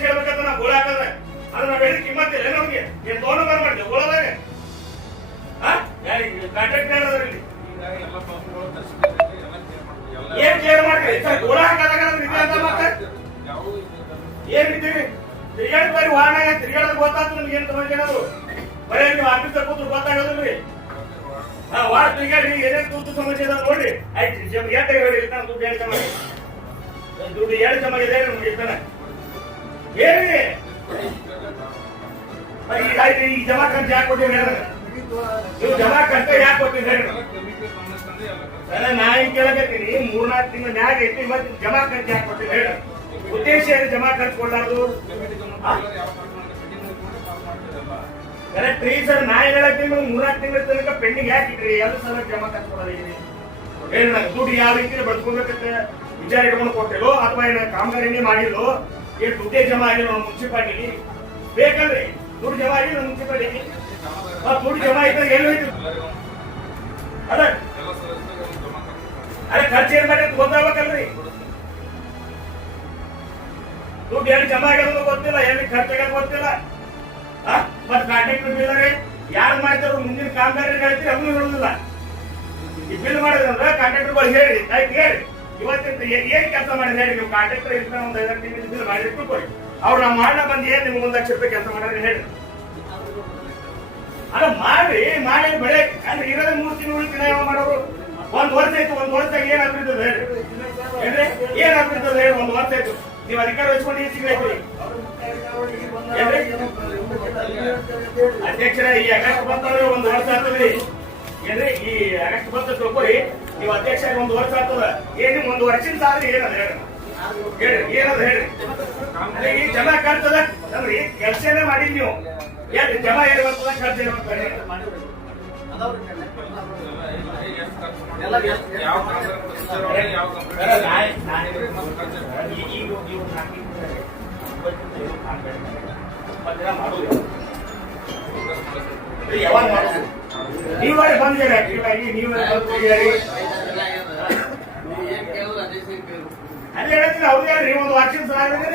ಅಧ್ಯಕ್ಷ ಹೇಳ್ಬೇಕಂತ ನಾವು ಗೋಳ ಹಾಕಿದ್ರೆ ಅದು ನಾವ್ ಹೇಳಿ ಕಿಮ್ಮತ್ತಿಲ್ಲ ನಮ್ಗೆ ಏನ್ ತಗೊಂಡು ಮಾಡ್ತೀವಿ ಗೋಳದಾಗ ಕಾಂಟ್ರಾಕ್ಟ್ ಹೇಳೋದ್ರಲ್ಲಿ ಏನ್ ಕ್ಲಿಯರ್ ಮಾಡ್ತೀವಿ ಸರ್ ಗೋಳ ಹಾಕದಾಗ ಅಂತ ಮತ್ತೆ ಏನ್ ಇದ್ದೀವಿ ತಿರುಗಾಡಿ ಬರೀ ವಾಹನ ತಿರುಗಾಡೋದು ಗೊತ್ತಾಗ್ತದೆ ನಿಮ್ಗೆ ಏನ್ ಸಮಸ್ಯೆ ಬರೀ ನೀವು ಆಫೀಸ್ ಕೂತು ಗೊತ್ತಾಗೋದಿಲ್ರಿ ವಾರ್ಡ್ ತಿರುಗಾಡಿ ಏನೇನ್ ಕೂತು ಸಮಸ್ಯೆ ಅದ ನೋಡಿ ಆಯ್ತು ಎಟ್ಟ ಹೇಳಿ ನಾನು ದುಡ್ಡು ಹೇಳ್ತಾನೆ ದುಡ್ಡು ಎರಡು ಜಮ ಇದೆ ನಮ್ಗೆ ಇರ್ತಾನೆ ಏನ್ರಿ ಆಯ್ತು ಈ ಜಮಾ ಕಂತು ಯಾಕೆ ಕೊಟ್ಟಿರಿ ಹೇಳ ನೀವು ಜಮಾ ಕಂತು ಯಾಕೆ ಕೊಟ್ಟಿರಿ ಹೇಳಿ ನಾ ಹಿಂಗ್ ಕೇಳಕತ್ತೀನಿ 3-4 ತಿಂಗಳ ಮ್ಯಾಗ ಐತಿ ಮತ್ತೆ ಜಮಾ ಕಂತು ಯಾಕೆ ಕೊಟ್ಟಿರಿ ಹೇಳ ಉದ್ದೇಶ ಏನು ಜಮಾ ಕಂತು ಕೊಡ್ಲಾರ್ದು ಕರೆಕ್ಟ್ ರೀ ಸರ್ ನಾ ಹೇಳತ್ತೀನಿ 3-4 ತಿಂಗಳ ತನಕ ಪೆಂಡಿಂಗ್ ಯಾಕಿದ್ರಿ ಎಲ್ಲ ಸಲ ಜಮಾ ಕಂತು ಕೊಡೋದಿರಿ ಹೇಳ ದುಡ್ಡು ಯಾವ ರೀತಿ ಬಡ್ಸ್ಕೊಬೇಕಂತ ವಿಚಾರ ಇಟ್ಕೊಂಡು ಕೊಟ್ಟಿಲ್ಲೋ ಅಥವಾ ಏನ ಕಾಮಗಾರಿನೇ ಮಾಡಿಲ್ಲೋ ಏನ್ ದುಡ್ಡೇ ಜಮಾ ಆಗಿಲ್ಲ ಮುನ್ಸಿಪಾಲಿಟಿ ಬೇಕಲ್ರಿ ದುಡ್ಡು ಜಮಾ ಆಗಿಲ್ಲ ಮುನ್ಸಿಪಾಲಿಟಿ ದುಡ್ಡು ಜಮಾ ಆಯ್ತು ಎಲ್ಲಿ ಹೋಯ್ತು ಅದೇ ಖರ್ಚು ಏನ್ ಮಾಡಿ ಗೊತ್ತಾಗಬೇಕಲ್ರಿ ದುಡ್ಡು ಎಲ್ಲಿ ಜಮಾ ಆಗೋದು ಗೊತ್ತಿಲ್ಲ ಎಲ್ಲಿ ಖರ್ಚಾಗೋದು ಗೊತ್ತಿಲ್ಲ ಮತ್ ಕಾಂಟ್ರಾಕ್ಟರ್ ಬಿಲ್ ಯಾರು ಮಾಡ್ತಾರೋ ಮುಂದಿನ ಕಾಮಗಾರಿ ಹೇಳ್ತೀರಿ ಅದನ್ನು ಹೇಳುದಿಲ್ಲ ಈ ಬಿಲ್ ಮಾಡಿದ್ರಂದ್ರೆ ಕಾಂಟ್ರಾಕ್ಟರ್ಗಳು ಹೇಳಿ ಆಯ್ತು ಹೇಳಿ ಇವತ್ತಿನ ಏನ್ ಕೆಲಸ ಮಾಡಿ ಹೇಳಿ ನೀವು ಕಾಂಟ್ರಾಕ್ಟರ್ ಇರ್ತಾನೆ ಒಂದು 5 ತಿಂಗಳ ಬಿಲ್ ಮಾಡಿ ಇಟ್ಕೊಳ್ರಿ ಅವ್ರು ನಾವು ಮಾಡೋ ಬಂದು ಏನ್ ನಿಮ್ಗೆ 1 ಲಕ್ಷ ರೂಪಾಯಿ ಕೆಲಸ ಮಾಡಿದ್ರೆ ಹೇಳಿ ಅಲ್ಲ ಮಾಡಿ ಬೆಳೆ ಅಂದ್ರೆ ಇರೋದೇ 3 ತಿಂಗಳು ಚುನಾವಣೆ ಮಾಡೋರು 1 ವರ್ಷ ಆಯ್ತು 1 ವರ್ಷದಾಗ ಏನಾಗ್ಬಿಡ್ತದೆ ಹೇಳಿ ಏನಾಗ್ಬಿಡ್ತದೆ ಹೇಳಿ 1 ವರ್ಷ ಆಯ್ತು ನೀವು ಅಧಿಕಾರ ವಹಿಸ್ಕೊಂಡು ಏನ್ ಸಿಗ್ಬೇಕು ಅಧ್ಯಕ್ಷರ ಈ ಆಗಸ್ಟ್ ಬಂತಂದ್ರೆ 1 ವರ್ಷ ಆಗ್ತದ್ರಿ ಏನ್ರಿ ಈ ಆಗಸ್ಟ್ ಬಂತ ತಿಳ್ಕೊರಿ ನೀವು ಅಧ್ಯಕ್ಷ 1 ವರ್ಷ ಆಗ್ತದ ಏನ್ 1 ವರ್ಷದ ಸಾಧ್ರೆ ಏನದ ಹೇಳಿ ಏನದ ಹೇಳಿ ಅದೇ ಈ ಜಮಾ ಖರ್ಚದ ಅಂದ್ರೆ ಕೆಲಸನೇ ಮಾಡಿದ್ ನೀವು ಯಾಕೆ ಜಮಾ ಏನು ಬರ್ತದ ಖರ್ಚು ಏನು ಬರ್ತದೆ ಯಾವಾಗ ಮಾಡೋದು ನೀವೇ ಬಂದಿದ್ದೀರಿ ನೀವೇ ಅದೇ ಹೇಳ್ತೀನಿ ಅವ್ರು ಹೇಳ್ರಿ 1 ವರ್ಷದ ಸಾಧ್ರೆ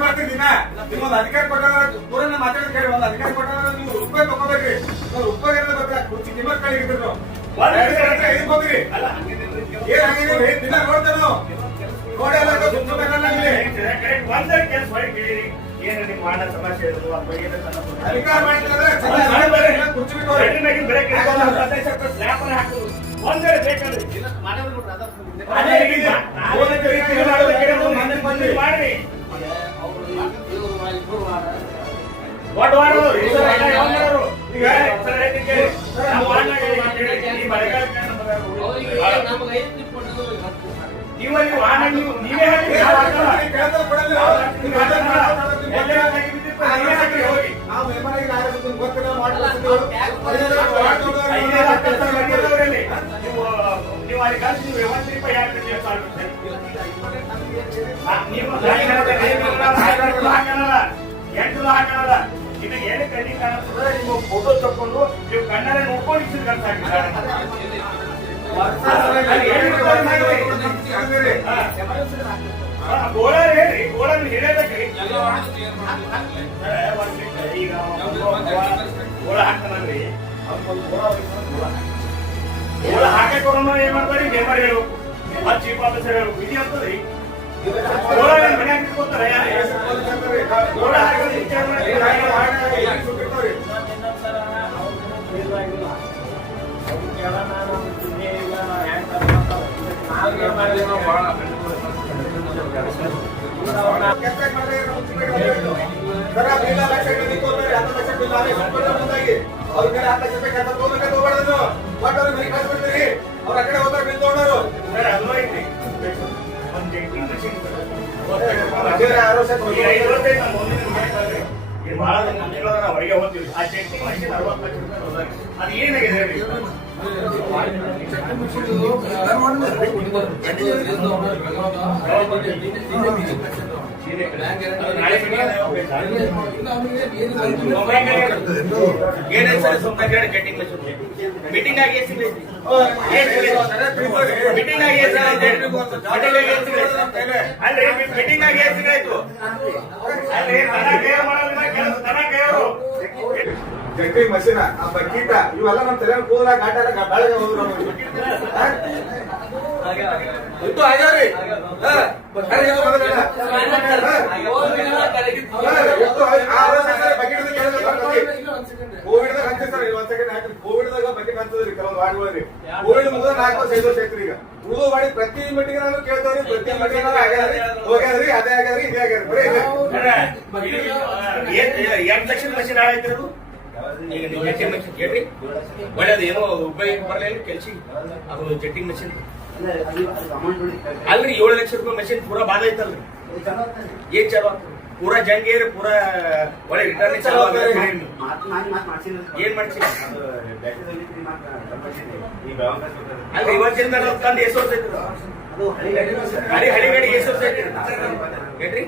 ಮಾಡತ್ತಿಲ್ಲ ಅಧಿಕಾರ ಕೊಟ್ಟ ಪೂರ ಮಾತಾಡ್ತಾರೆ ಒಂದು ಅಧಿಕಾರ ಕೊಟ್ಟ ನೀವು ರೂಪಾಯಿ ತಗೋಬೇಕ್ರಿ ರೂಪಾಯಿ ಕುರ್ಚಿ ಕಿಮ್ಮತ್ ಕಳಿಗಿದ್ರು ಹೋಗ್ರಿ ದಿನ ನೋಡ್ತೇವೆ ನಾವು ಏನು ನಿಮ್ ಮಾಡ ಸಮಸ್ಯೆ ಅಧಿಕಾರ ಮಾಡಿದ್ರೆ ಒಂದೇ ಬೇಕಂದ್ರೆ ಮಾಡಿ ದೊಡ್ಡ ಮಾಡೋರು ನೀವಲ್ಲಿ ವಾಹನ ನೀವೇ ನೀವು ಅಲ್ಲಿ ಕಳಿಸಿ ನೀವು 1 ರೂಪಾಯಿ ಯಾಕೆ ನೀವು ಹಾಕಲ್ಲ ಈಗ ಏನು ಕಣ್ಣಿ ಕಾಣಿಸ್ತದೆ ನೀವು ಫೋಟೋ ತಕೊಂಡು ನೀವು ಕಣ್ಣಲ್ಲೇ ನೋಡ್ಕೊಂಡು ಇಷ್ಟು ಖರ್ಚು ಹಾಕಿದ್ದಾರೆ ಗೋಳ ಹೇಳಿ ಗೋಳ ಹೇಳಬೇಕ್ರಿ ಈಗ ಗೋಳ ಹಾಕ್ತಾನಲ್ರಿ ಗೋಳ ಹಾಕಿ ಏನ್ ಮಾಡ್ತಾರೆ ಮೆಂಬರ್ ಹೇಳ್ಬೇಕು ಅದು ಚೀಫ್ ಆಫೀಸರ್ ಹೇಳ್ಬೇಕು ವಿಧಿ ಆಗ್ತದ್ರಿ ಗೋಳ ಮನ್ಯಾಗ ಇಟ್ಕೋತಾರೆ ಗೋಳ ಹಾಕೋದು ವಿಚಾರ ಅವ್ರ ಕಡೆ ಹೋದ್ರೆ ಬಿಲ್ ತಗೊಂಡರು ಹೊರಗೆ ಹೋಗ್ತೀವಿ ಆ ಚಟ್ನಿ ಮಷಿನ್ 60 ಲಕ್ಷ ರೂಪಾಯಿ ಅದು ಏನಾಗಿದೆ ಹೇಳಿ ನಾಳೆ ಏನಾಯ್ತು ಸರ್ ಸುಮ್ಮನೆ ಹೇಳಿ ಕಟ್ಟಿಂಗ್ ಮೀಟಿಂಗ್ ಆಗಿ ಮೀಟಿಂಗ್ ಆಗಿ ಅಲ್ರಿ ಮೀಟಿಂಗ್ ಆಗಿ ಆಯ್ತು ಅಲ್ರಿ ದನ ಕೈಯವರು ಗಟ್ಟಿ ಮಷೀನ ಆ ಬಕೀಟ ಇವೆಲ್ಲ ನಮ್ ತಲೆ ಕೂದಲ ಗಾಟ ಎಲ್ಲ ಬೆಳಗ್ಗೆ ಹೋದ್ರು ಇದು ಆಗ್ಯಾವ್ರಿ ಕೋವಿಡ್ ಹಂಚ್ತಾರೆ ಕೋವಿಡ್ದಾಗ ಬಕೆಟ್ ಹಂಚದ್ರಿ ಕೆಲವೊಂದು ವಾರ್ಡ್ಗಳರಿ ಕೋವಿಡ್ ಮುಗಿದ 4 ವರ್ಷ 5 ವರ್ಷ ಐತ್ರಿ ಈಗ ಉಳಿದು ಮಾಡಿ ಪ್ರತಿ ಮೀಟಿಂಗ್ ನಾನು ಕೇಳ್ತಾವ್ರಿ ಪ್ರತಿ ಮೀಟಿಂಗ್ ಆಗ್ಯಾದ್ರಿ ಹೋಗ್ಯಾದ್ರಿ ಅದೇ ಆಗ್ಯಾದ್ರಿ ಇದೇ ಆಗ್ಯಾದ್ರಿ ಎರಡ್ ಲಕ್ಷದ ಮಷೀನ್ ಆಯ್ತಿರೋದು ಈಗ ನೀವು ಜೆಟ್ಟಿಂಗ್ ಮಷೀನ್ ಕೇಳ್ರಿ ಒಳ್ಳೇದು ಏನೋ ಉಪಯೋಗ ಬರಲಿಲ್ಲ ಕೆಲ್ಸಿ ಅದು ಜೆಟ್ಟಿಂಗ್ ಮಷೀನ್ ಅಲ್ರಿ 7 ಲಕ್ಷ ರೂಪಾಯಿ ಮಷೀನ್ ಪೂರಾ ಬಾಧ ಐತಲ್ರಿ ಏನ್ ಚಲೋ ಪೂರಾ ಜಂಗೇರಿ ಪೂರಾ ಒಳ್ಳೆ ರಿಟರ್ನ್ ಚಲೋ ಏನ್ ಮಾಡ್ತೀವಿ ಅಲ್ರಿ ಇವತ್ತಿಂದ ತಂದು ಎಷ್ಟು ವರ್ಷ ಐತಿ ಹಳಿಗಡಿ ಎಷ್ಟು ವರ್ಷ ಐತಿ ಹೇಳ್ರಿ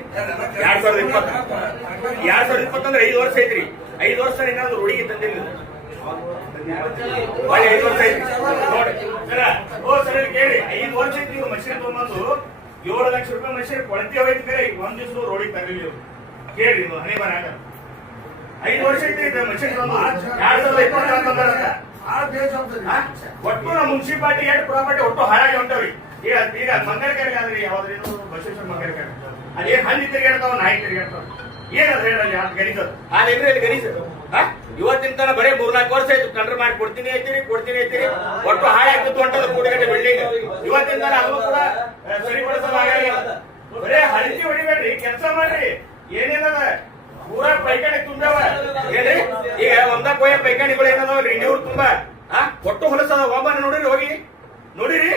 2020 ಅಂದ್ರೆ 5 ವರ್ಷ ಐತ್ರಿ 5 ವರ್ಷ ಏನಾದ್ರು ರೂಢಿಗೆ ತಂದಿಲ್ಲ 5 ವರ್ಷ ಐತಿ ನೋಡಿ ಸರ್ ಕೇಳಿ 5 ವರ್ಷ ಐತಿ ನೀವು ಮಷೀನ್ ತಗೊಂಬಂದು 7 ಲಕ್ಷ ರೂಪಾಯಿ ಮಷೀನ್ ಕೊಳತಿ ಹೋಯ್ತು ಬೇರೆ ಒಂದ್ ದಿವಸ ರೋಡಿಗೆ ತರಲಿಲ್ಲ ಕೇಳಿ ನೀವು ಹನಿ ಬರ 5 ವರ್ಷ ಐತಿ ಮಷೀನ್ ತಂದು 2020 ಒಟ್ಟು ನಮ್ಮ ಮುನ್ಸಿಪಾಲಿಟಿ ಎರಡು ಪ್ರಾಪರ್ಟಿ ಒಟ್ಟು ಹಾಳಾಗಿ ಹೊಂಟವ್ರಿ ಈಗ ಮಂಗನಕೆರೆ ಆದ್ರಿ ಯಾವ್ದ್ರೇನು ಬಸವೇಶ್ವರ ಮಂಗನಕೆರೆ ಅದೇನ್ ಹಂದಿ ತಿರುಗಾಡ್ತಾವ ನಾಯಿ ತಿರುಗಾಡ್ತಾವ ಏನದ ಹೇಳಲ್ಲಿ ಗಣೀಸ್ ಅದೇನ್ರಿ ಅಲ್ಲಿ ಗಣೀಸ್ ಇವತ್ತಿನ ತನ ಬರೇ 3-4 ವರ್ಷ ಆಯ್ತು ಕಂಡ್ರೆ ಮಾಡಿ ಕೊಡ್ತೀನಿ ಐತಿರಿ ಒಟ್ಟು ಹಾಳಾಗ್ತಿತ್ತು ಹೊಂಟದ ಕೂಡಗಡೆ ಬಿಲ್ಡಿಂಗ್ ಇವತ್ತಿನ ತನ ಅದು ಕೂಡ ಸರಿಪಡಿಸಲು ಆಗಲ್ಲ ಬರೇ ಹಂದಿ ಹೊಡಿಬೇಡ್ರಿ ಕೆಲಸ ಮಾಡ್ರಿ ಏನೇನದ ಪೂರಾ ಪೈಖಾನೆ ತುಂಬ್ಯಾವ ಏನ್ರಿ ಈಗ ಒಂದ ಕೋಯ ಪೈಖಾನಿಗಳು ಏನದಾವ್ರಿ ಇವ್ರು ತುಂಬಾ ಒಟ್ಟು ಹೊಲಸದ ಒಬ್ಬನ ನೋಡಿರಿ ಹೋಗಿ ನೋಡಿರಿ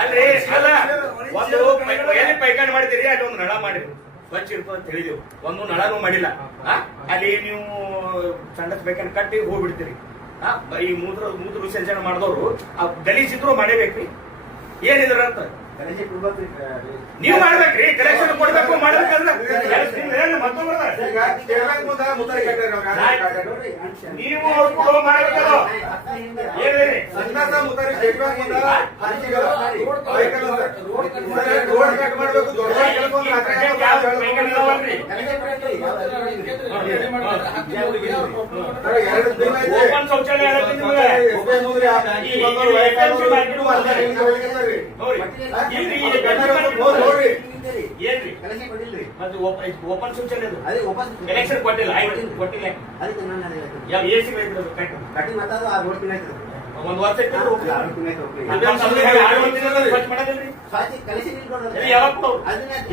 ಅಲ್ರಿ ಅಲ್ಲ ಒಂದು ಎಲ್ಲಿ ಪೈಖಾನೆ ಮಾಡಿದಿರಿ ಅಲ್ಲಿ ಒಂದು ನಳ ಮಾಡಿರಿ ಸ್ವಚ್ಛ ಇರ್ತದೆ ಅಂತ ಹೇಳಿದೆವು ಒಂದು ನಳನೂ ಮಾಡಿಲ್ಲ ಅಲ್ಲಿ ನೀವು ಸಂಡಸ್ ಪೈಖಾನೆ ಕಟ್ಟಿ ಹೋಗ್ಬಿಡ್ತೀರಿ ಈ ಮೂತ್ರ ವಿಸರ್ಜನೆ ಮಾಡಿದವರು ಗಲೀಜಿದ್ರು ಮಾಡೇಬೇಕ್ರಿ ಏನಿದ್ರ ಅಂತ ನೀವು ಮಾಡ್ಬೇಕ್ರಿ ಕಲೆಕ್ಷನ್ ಕೊಡ್ಬೇಕು ಮಾಡ್ಬೇಕಂದ್ರೆ ನೀವು ಮಾಡ್ಬೇಕಲ್ಲ ಏನ್ರಿ ಓಪನ್ ಶೌಚಾಲಯ ಓಪನ್ ಶೌಚಾಲಯ ಕನೆಕ್ಷನ್ ಕೊಟ್ಟಿಲ್ಲ ಒಂದ್ ವರ್ಷ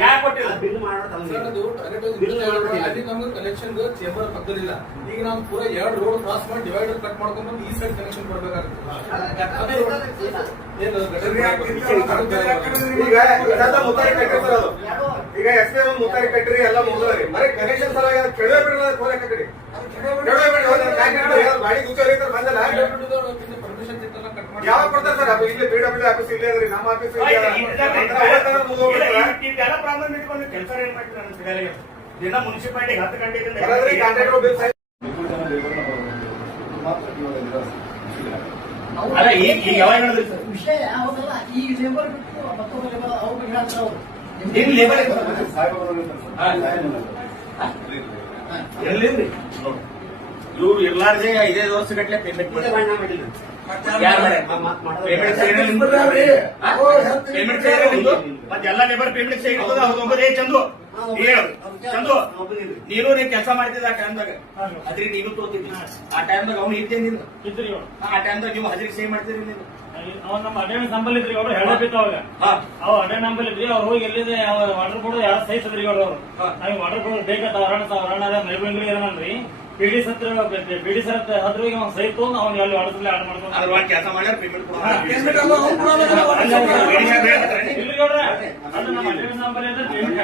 ಯಾಕೆ ಕೊಟ್ಟಿಲ್ಲ ಕನೆಕ್ಷನ್ ಚೇಂಬರ್ ಪಕ್ಕದಲ್ಲಿಲ್ಲ ಈಗ ನಾವು ಪೂರ 2 ರೋಡ್ ಕ್ರಾಸ್ ಮಾಡಿ ಡಿವೈಡರ್ ಕಟ್ ಮಾಡ್ಕೊಂಡು ಈ ಸೈಡ್ ಕನೆಕ್ಷನ್ ಕೊಡ್ಬೇಕಾಗ್ತದೆ ಈಗ ಎಸ್ ಪಿ ಮುತ್ತಾರಿ ಕಟ್ಟಿರಿ ಎಲ್ಲ ಮುಗಿದ್ರಿ ಬರೀ ಕನೆಕ್ಷನ್ ಸಲ ಕೆಡವೆ ಬಿಡ್ರಿ ಕೋಲೆ ಕಟ್ಟಿರಿ ಗಾಡಿ ಬಂದಲ್ಲ ಯಾವಾಗ ಕೊಡ್ತಾರೆ ಸರ್ ಇಲ್ಲಿ ಬಿಡಬ್ಲ್ಯೂ ಆಫೀಸ್ ಇಲ್ಲೇ ಅದ್ರಿ ನಮ್ಮ ಆಫೀಸ್ ಇದೆಲ್ಲ ಪ್ರಾಬ್ಲಮ್ ಇಟ್ಕೊಂಡು ಕೆಲಸ ಏನ್ ಮಾಡ್ತೀರಿ ದಿನ ಮುನ್ಸಿಪಾಲಿಟಿ 10 ಗಂಟೆಯಿಂದ ಅಲ್ಲ ಈಗ ಯಾವಾಗ ಹೇಳಿದ್ರಿ ಸರ್ ವಿಷಯ ಯಾವಾಗಲ್ಲ ಈ ಲೇಬರ್ ಬಿಟ್ಟು ಮತ್ತೊಬ್ಬ ಲೇಬರ್ ಅವ್ರು ಹೇಳ್ತಾರೆ ನಿಮ್ ಲೇಬರ್ ಎಲ್ಲಿಂದ್ರಿ ಇವ್ರು ಇರ್ಲಾರ್ದೆ 5 ವರ್ಷ ಗಟ್ಟಲೆ ಪೇಮೆಂಟ್ ಪೇಮೆಂಟ್ ಮತ್ತೆ ಎಲ್ಲ ಲೇಬರ್ ಪೇಮೆಂಟ್ ಸಿಗ್ತದ ಹೌದು ಚಂದು ಚಂದು ನೀನು ಕೆಲಸ ಮಾಡ್ತಿದ್ದ ಆ ಟೈಮ್ದಾಗ ಅದ್ರಿ ನೀನು ತೋತಿದ್ದಿ ಆ ಟೈಮ್ದಾಗ ಅವ್ನು ಇದ್ದೇನಿಲ್ಲ ಆ ಟೈಮ್ದಾಗ ನೀವು ಹಜರಿ ಸೇವ್ ಮಾಡ್ತೀರಿ ನೀವು ಅವ್ರು ನಮ್ಮ ಅಟೆಂಡೆನ್ಸ್ ನಂಬಲ್ ಇದ್ರಿ ಅವ್ರು ಹೇಳಬೇಕಿತ್ತು ಅವಾಗ ಅವ್ ಅಟೆಂಡ್ ನಂಬಲ್ ಇದ್ರಿ ಅವ್ರು ಹೋಗಿ ಎಲ್ಲಿದೆ ವಾಟರ್ ಬೋರ್ಡ್ ಯಾರು ಸಹಿಸಿದ್ರಿ ಅವ್ರು ನಾವ್ ವಾಟರ್ ಬೋರ್ಡ್ ಬೇಕತ್ತ ಅವರಣ ಮೈಬಂಗ್ಲಿ ಏನನ್ರಿ ಪಿಡಿ ಸತ್ರ ಹತ್ರ ಸಹಿ ತಗೊಂಡು ಅವ್ನು ಅಲ್ಲಿ ವಾಟರ್ ಆರ್ಡರ್ ಮಾಡ್ಕೊಂಡು ಕೆಲಸ ಮಾಡ್ಯಾರ ಪೇಮೆಂಟ್ ನಮ್ಮ ಅಟೆಂಡೆನ್ಸ್ ನಂಬಲ್ ಇದ್ರೆ ಪೇಮೆಂಟ್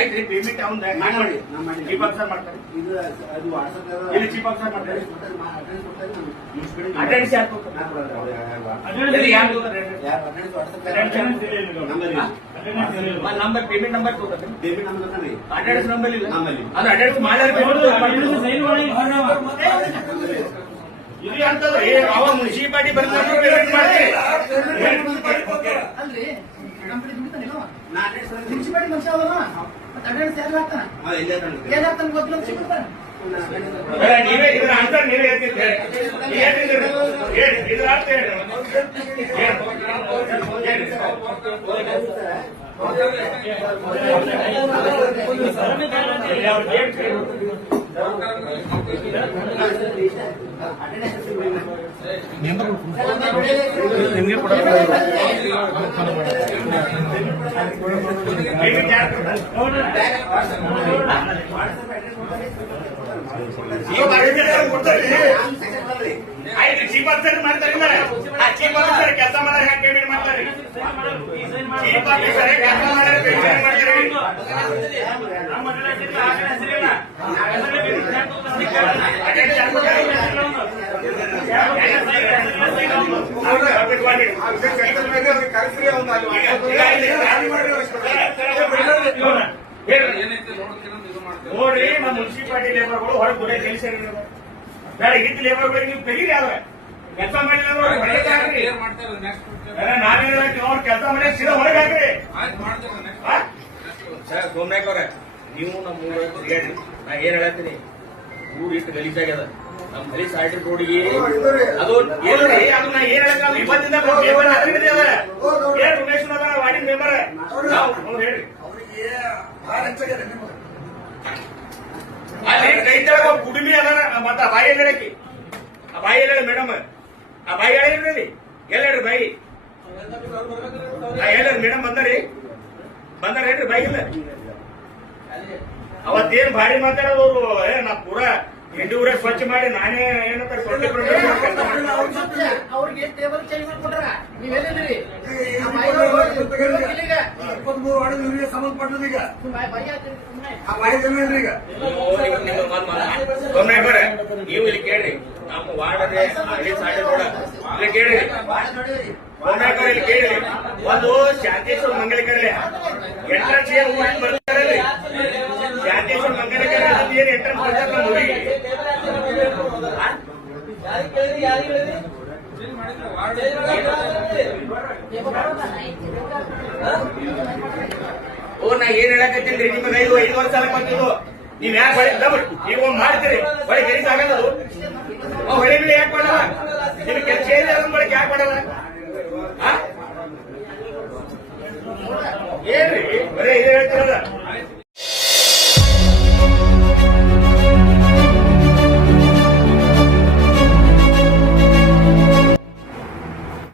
ಆಯ್ತ್ರಿ ಪೇಮೆಂಟ್ ಅವ್ನ ನಾನ್ ಮಾಡಿ, ನಾನ್ ಮಾಡಿ. ಚೀಫ್ ಆಫೀಸರ್ ಮಾಡ್ತಾರೆ ಇದು ಅದು ವಾಟ್ಸಪ್ ಇಲ್ಲಿ ಚೀಫ್ ಆಫೀಸರ್ ಮಾಡ್ತಾರೆ ಅಟೆಂಡೆನ್ಸ್ ಅಟೆಂಡೆನ್ಸ್ ಯಾರು ಎಲ್ಲಿ ಯಾರು number payment number attendance number ಇಲ್ಲ ಅದು ಅಟೆಂಡೆನ್ಸ್ ಇದು ಅಂತಂದ್ರೆ ಅವ ಮುನ್ಸಿಪಾಲಿಟಿ ಬರ್ತಾರೆ ಪೇಮೆಂಟ್ ಮಾಡ್ತೀರಿ ಅಲ್ರಿ ಕಂಪ್ನಿ ದುಡಿತಾನಿಲ್ಲ ಮುನ್ಸಿಪಾಲಿಟಿ ಮನುಷ್ಯ ಅವಲ್ಲ ಮತ್ತೆ ಅಟೆಂಡೆನ್ಸ್ ಯಾರು ಹಾಕ್ತಾನ ಏನ್ ಹಾಕ್ತಾನ ಗೊತ್ತಿಲ್ಲ ಅಂತ ಸಿಗ್ತಾನೆ ನೀವೇ ಇದ್ರ ಆನ್ಸರ್ ನೀವೇ ಹೇಳ್ತಿದ್ದೆ ಇದ್ರ ಅರ್ಥ ಹೇಳಿ ಆಯ್ತು ಚೀಫ್ ಆಫೀಸರ್ ಮಾಡ್ತಾರೆ ಆ ಚೀಫ್ ಆಫೀಸರ್ ಕೆಲಸ ಮಾಡಿದ್ರೆ ಹ್ಯಾಂಗ ಪೇಮೆಂಟ್ ಮಾಡ್ತಾರೆ ಚೀಫ್ ಆಫೀಸರ್ ಕೆಲಸ ಮಾಡಿದ್ರೆ ಪೇಮೆಂಟ್ ಮಾಡ್ತಾರೆ ನೋಡ್ರಿ ನಮ್ಮ ಮುನ್ಸಿಪಾಲಿಟಿ ಲೇಬರ್ಗಳು ಹೊರಗೆ ಗುಡ ಕೆಲಸ ಬೇಡ ಇಟ್ಟು ಲೇಬರ್ಗಳಿಗೆ ನೀವು ತೆಗೀರಿ ಅವ್ರೆ ಕೆಲಸ ಮಾಡಿಲ್ಲ ನಾವೇನು ಅವ್ರು ಕೆಲಸ ಮಾಡಿ ಸೀದಾ ಹೊರಗೆ ಹಾಕ್ರಿ ಸೋಮನಾಯ್ಕ ಅವ್ರೆ ನೀವು ನಮ್ಮ ಹೇಳ್ರಿ ನಾ ಏನ್ ಹೇಳತ್ತೀನಿ ಊರು ಇಟ್ಟು ಗಲೀಜಾಗ್ಯದ ನಮ್ ಗಲೀಜ್ ಆರ್ಡರ್ ರೋಡಿಗೆ ಅದು ಏನ್ರಿ ಅದು ನಾ ಏನ್ ಹೇಳಕ್ ಇವತ್ತಿಂದ ಏನ್ ಉಮೇಶ್ ವಾರ್ಡಿನ ಮೆಂಬರ್ ಹೇಳ್ರಿ ಅಲ್ಲಿ ಕೈ ತೆಳಗ ಕುಡಿಮಿ ಅದ ಮತ್ತ ಬಾಯಿ ಹೇಳಕಿ ಆ ಬಾಯಿ ಹೇಳ ಮೇಡಮ್ ಆ ಬಾಯಿ ಹೇಳಿದ್ರಿ ಹೇಳ್ರಿ ಬಾಯಿ ಹೇಳ್ರಿ ಮೇಡಮ್ ಬಂದಾರಿ ಹೇಳ್ರಿ ಬಾಯಿ ಇಲ್ಲ ಅವತ್ತೇನ್ ಭಾರಿ ಮಾತಾಡೋದು ನಾ ಪೂರಾ ಹಿಂಡಿ ಊರ ಸ್ವಚ್ಛ ಮಾಡಿ ನಾನೇ ಏನಂತಾರೆ ಅವ್ರಿಗೆ ಟೇಬಲ್ ಚೇಂಜ್ ಮಾಡ್ಕೊಟ್ರ ನೀವೆಲ್ಲಿದ್ದೀರಿ ಸಂಬಂಧಪಟ್ಟದ ಈಗ ನೀವು ಇಲ್ಲಿ ಕೇಳ್ರಿ ನಮ್ಮ ವಾರ್ಡದೆ ಹಳ್ಳಿ ಸಾಡಿ ರೋಡ ಇಲ್ಲಿ ಕೇಳ್ರಿ ಇಲ್ಲಿ ಕೇಳ್ರಿ ಒಂದು ಶಾಂತೇಶ್ವರ ಮಂಗಲ ಕರಲೆ ಎಂಟ್ರೆನ್ಸ್ ಏನ್ ಬರ್ತಾರೆ ಶಾಂತೇಶ್ವರ ಮಂಗಲ ಕರಲೆ ಏನ್ ಎಂಟ್ರೆನ್ಸ್ ಬರ್ತಾರೆ ನೋಡಿ ಓ ನಾ ಏನ್ ಹೇಳಕತ್ತೀನಿ ನಿಮಗೆ 5 ವರ್ಷ ಸಲ ಬಂದಿದ್ದು ನೀವ್ ಯಾಕೆ ಹೊಳೆ ಈಗ ಒಂದ್ ಮಾಡ್ತೀರಿ ಹೊಳೆ ಕೆಲಸ ಆಗಲ್ಲ ಹೊಳೆ ಬಿಳಿ ಯಾಕೆ ಮಾಡಲ್ಲ ನಿಮ್ಗೆ ಕೆಲಸ ಏನಿದೆ ಅದನ್ನ ಬಳಕೆ ಯಾಕೆ ಮಾಡಲ್ಲ ಏನ್ರಿ ಬರೀ ಇದು ಹೇಳ್ತಿರಲ್ಲ